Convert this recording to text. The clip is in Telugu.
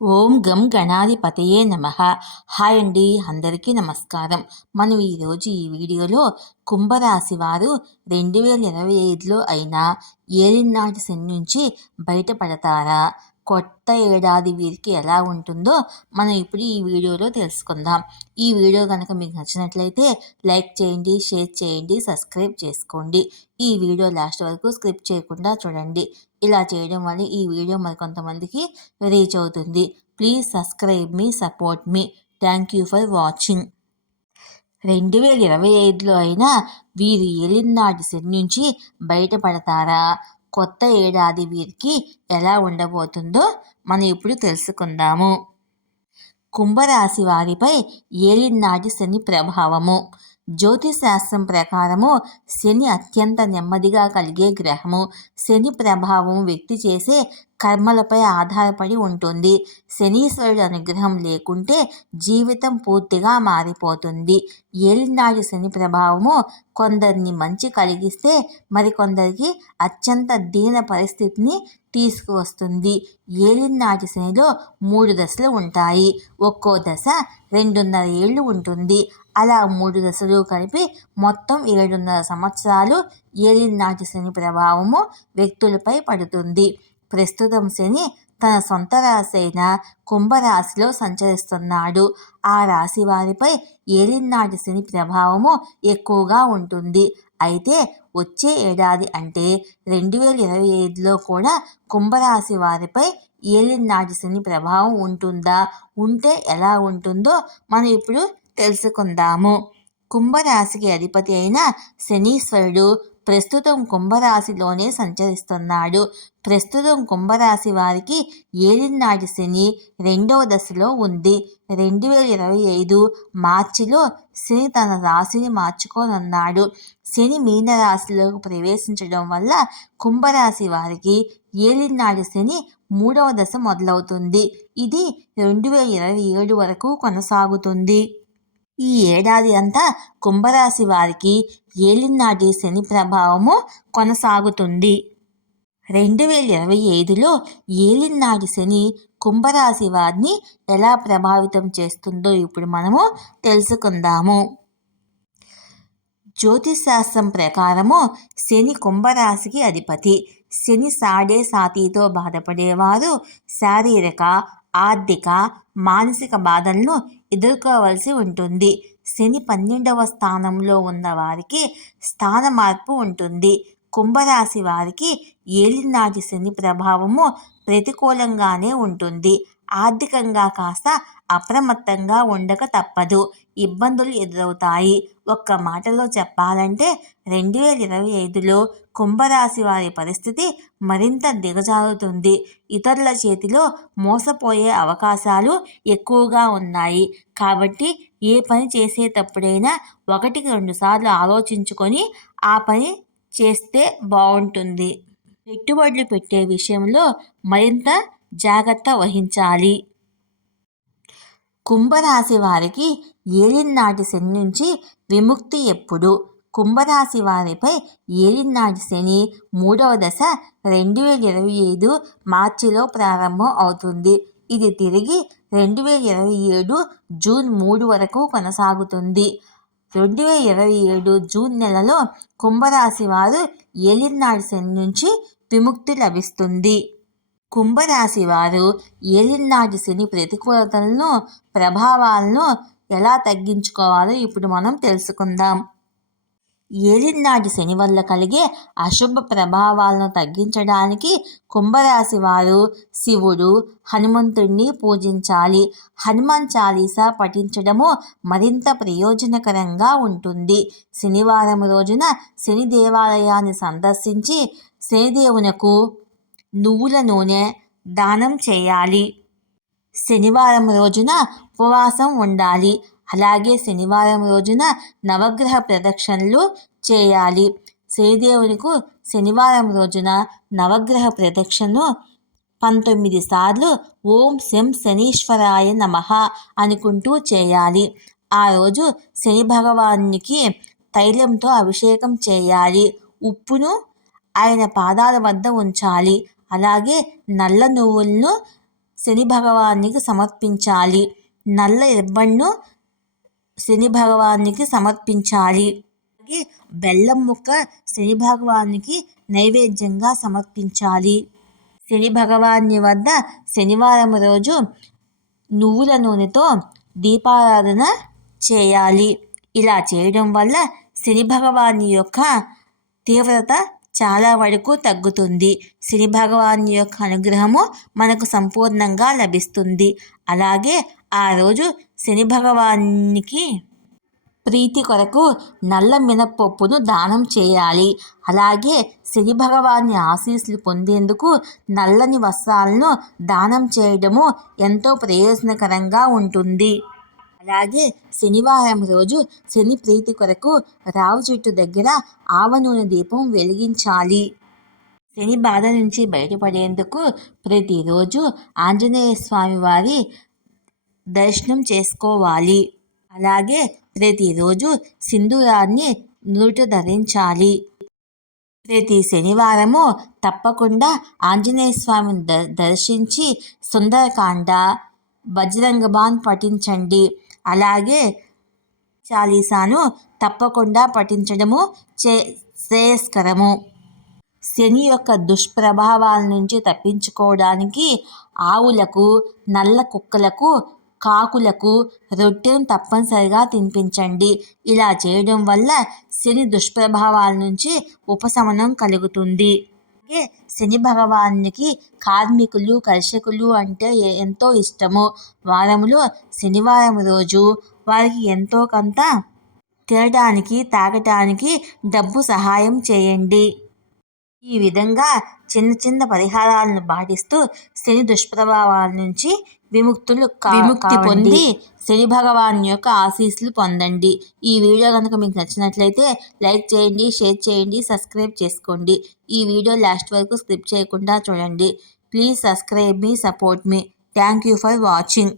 ఓం గం గణాధిపతయే నమ. హాయ్ అండి అందరికీ నమస్కారం. మనం ఈరోజు ఈ వీడియోలో కుంభరాశి వారు రెండు వేల ఇరవై ఐదులో అయినా ఏలినాటి శని నుంచి బయటపడతారా? కొత్త ఏడాది వీరికి ఎలా ఉంటుందో మనం ఇప్పుడు ఈ వీడియోలో తెలుసుకుందాం. ఈ వీడియో కనుక మీకు నచ్చినట్లయితే లైక్ చేయండి షేర్ చేయండి సబ్స్క్రైబ్ చేసుకోండి. ఈ వీడియో లాస్ట్ వరకు స్క్రిప్ట్ చేయకుండా చూడండి. ఇలా చేయడం వల్ల ఈ వీడియో మరికొంతమందికి రీచ్ అవుతుంది. ప్లీజ్ సబ్స్క్రైబ్ మీ support me. Thank you for watching. రెండు వేల ఇరవై ఐదులో అయినా వీరు ఏలినాటి శని నుంచి బయటపడతారా? కొత్త ఏడాది వీరికి ఎలా ఉండబోతుందో మనం ఇప్పుడు తెలుసుకుందాము. కుంభరాశి వారిపై ఏలినాటి శని ప్రభావము. జ్యోతిశాస్త్రం ప్రకారము శని అత్యంత నెమ్మదిగా కలిగే గ్రహము. శని ప్రభావం వ్యక్తి చేసే కర్మలపై ఆధారపడి ఉంటుంది. శనీశ్వరుడు అనుగ్రహం లేకుంటే జీవితం పూర్తిగా మారిపోతుంది. ఏలినాడు శని ప్రభావము కొందరిని మంచి కలిగిస్తే మరికొందరికి అత్యంత దీన పరిస్థితిని తీసుకువస్తుంది. ఏలినాటి శనిలో మూడు దశలు ఉంటాయి. ఒక్కో దశ రెండున్నర ఏళ్ళు ఉంటుంది. అలా మూడు దశలు కలిపి మొత్తం ఏడున్నర సంవత్సరాలు ఏలినాటి శని ప్రభావము వ్యక్తులపై పడుతుంది. ప్రస్తుతం శని తన సొంత రాశి అయిన కుంభరాశిలో సంచరిస్తున్నాడు. ఆ రాశి వారిపై ఏలినాటి శని ప్రభావము ఎక్కువగా ఉంటుంది. అయితే వచ్చే ఏడాది అంటే రెండు వేల ఇరవై ఐదులో కూడా కుంభరాశి వారిపై ఏలినాటి శని ప్రభావం ఉంటుందా? ఉంటే ఎలా ఉంటుందో మనం ఇప్పుడు తెలుసుకుందాము. కుంభరాశికి అధిపతి అయిన శనీశ్వరుడు ప్రస్తుతం కుంభరాశిలోనే సంచరిస్తున్నాడు. ప్రస్తుతం కుంభరాశి వారికి ఏలినాటి శని రెండవ దశలో ఉంది. రెండు వేల ఇరవై ఐదు మార్చిలో శని తన రాశిని మార్చుకోనున్నాడు. శని మీనరాశిలోకి ప్రవేశించడం వల్ల కుంభరాశి వారికి ఏలినాటి శని మూడవ దశ మొదలవుతుంది. ఇది రెండు వేల ఇరవై ఏడు వరకు కొనసాగుతుంది. ఈ ఏడాది అంతా కుంభరాశి వారికి ఏలినాటి శని ప్రభావము కొనసాగుతుంది. రెండు వేల ఇరవై ఐదులో ఏలినాటి శని కుంభరాశి వారిని ఎలా ప్రభావితం చేస్తుందో ఇప్పుడు మనము తెలుసుకుందాము. జ్యోతిశాస్త్రం ప్రకారము శని కుంభరాశికి అధిపతి. శని సాడే సాతితో బాధపడేవారు శారీరక ఆర్థిక మానసిక బాధలను ఎదుర్కోవలసి ఉంటుంది. శని పన్నెండవ స్థానంలో ఉన్న వారికి స్థాన మార్పు ఉంటుంది. కుంభరాశి వారికి ఏలినాటి శని ప్రభావము ప్రతికూలంగానే ఉంటుంది. ఆర్థికంగా కాస్త అప్రమత్తంగా ఉండక తప్పదు. ఇబ్బందులు ఎదురవుతాయి. ఒక్క మాటలో చెప్పాలంటే రెండు వేల ఇరవై ఐదులో కుంభరాశి వారి పరిస్థితి మరింత దిగజారుతుంది. ఇతరుల చేతిలో మోసపోయే అవకాశాలు ఎక్కువగా ఉన్నాయి. కాబట్టి ఏ పని చేసేటప్పుడైనా ఒకటికి రెండుసార్లు ఆలోచించుకొని ఆ పని చేస్తే బాగుంటుంది. పెట్టుబడులు పెట్టే విషయంలో మరింత జాగ్రత్త వహించాలి. కుంభరాశి వారికి ఏలినాటి శని నుంచి విముక్తి ఎప్పుడు? కుంభరాశి వారిపై ఏలినాటి శని మూడవ దశ రెండు వేల ఇరవై ఐదు మార్చిలో ప్రారంభం అవుతుంది. ఇది తిరిగి రెండు వేల ఇరవై ఏడు జూన్ మూడు వరకు కొనసాగుతుంది. రెండు వేల ఇరవై ఏడు జూన్ నెలలో కుంభరాశి వారు ఏలినాటి శని నుంచి విముక్తి లభిస్తుంది. కుంభరాశి వారు ఏలినాటి శని ప్రతికూలతలను ప్రభావాలను ఎలా తగ్గించుకోవాలో ఇప్పుడు మనం తెలుసుకుందాం. ఏలినాటి శని వల్ల కలిగే అశుభ ప్రభావాలను తగ్గించడానికి కుంభరాశి వారు శివుడు హనుమంతుడిని పూజించాలి. హనుమాన్ చాలీసా పఠించడము మరింత ప్రయోజనకరంగా ఉంటుంది. శనివారం రోజున శని దేవాలయాన్ని సందర్శించి శనిదేవునకు నువ్వుల నూనె దానం చేయాలి. శనివారం రోజున ఉపవాసం ఉండాలి. అలాగే శనివారం రోజున నవగ్రహ ప్రదక్షిణలు చేయాలి. శ్రీదేవునికు శనివారం రోజున నవగ్రహ ప్రదక్షిణను పంతొమ్మిది సార్లు ఓం శం శనీశ్వరాయ నమ అనుకుంటూ చేయాలి. ఆ రోజు శని భగవానికి తైలంతో అభిషేకం చేయాలి. ఉప్పును ఆయన పాదాల వద్ద ఉంచాలి. అలాగే నల్ల నువ్వులను శని భగవానికి సమర్పించాలి. నల్ల రిబ్బన్ను శని భగవానికి సమర్పించాలి. అలాగే బెల్లం ముక్క శని భగవానికి నైవేద్యంగా సమర్పించాలి. శని భగవాన్ని వద్ద శనివారం రోజు నువ్వుల నూనెతో దీపారాధన చేయాలి. ఇలా చేయడం వల్ల శని భగవాని యొక్క తీవ్రత చాలా వరకు తగ్గుతుంది. శని భగవాని యొక్క అనుగ్రహము మనకు సంపూర్ణంగా లభిస్తుంది. అలాగే ఆ రోజు శని భగవానికి ప్రీతి కొరకు నల్ల మినప్పప్పును దానం చేయాలి. అలాగే శని భగవాని ఆశీస్సులు పొందేందుకు నల్లని వస్త్రాలను దానం చేయడము ఎంతో ప్రయోజనకరంగా ఉంటుంది. అలాగే శనివారం రోజు శని ప్రీతి కొరకు రావు చెట్టు దగ్గర ఆవ నూనె దీపం వెలిగించాలి. శని బాధ నుంచి బయటపడేందుకు ప్రతిరోజు ఆంజనేయ స్వామి వారి దర్శనం చేసుకోవాలి. అలాగే ప్రతిరోజు సింధూరాన్ని నుదుట ధరించాలి. ప్రతి శనివారము తప్పకుండా ఆంజనేయ స్వామిని ద దర్శించి సుందరకాండ బజరంగ బాన్ పఠించండి. అలాగే చాలీసాను తప్పకుండా పఠించడము చే శ్రేయస్కరము. శని యొక్క దుష్ప్రభావాల నుంచి తప్పించుకోవడానికి ఆవులకు నల్ల కుక్కలకు కాకులకు రొట్టెను తప్పనిసరిగా తినిపించండి. ఇలా చేయడం వల్ల శని దుష్ప్రభావాల నుంచి ఉపశమనం కలుగుతుంది. అలాగే శని భగవానికి కార్మికులు కర్షకులు అంటే ఎంతో ఇష్టము. వారంలో శనివారం రోజు వారికి ఎంతో కొంత తినడానికి తాగటానికి డబ్బు సహాయం చేయండి. ఈ విధంగా చిన్న చిన్న పరిహారాలను పాటిస్తూ శని దుష్ప్రభావాల నుంచి విముక్తులు విముక్తి పొంది శని భగవాన్ యొక్క ఆశీస్సులు పొందండి. ఈ వీడియో కనుక మీకు నచ్చినట్లయితే లైక్ చేయండి షేర్ చేయండి సబ్స్క్రైబ్ చేసుకోండి. ఈ వీడియో లాస్ట్ వరకు స్క్రిప్ట్ చేయకుండా చూడండి. ప్లీజ్ సబ్స్క్రైబ్ మీ support me. Thank you for watching.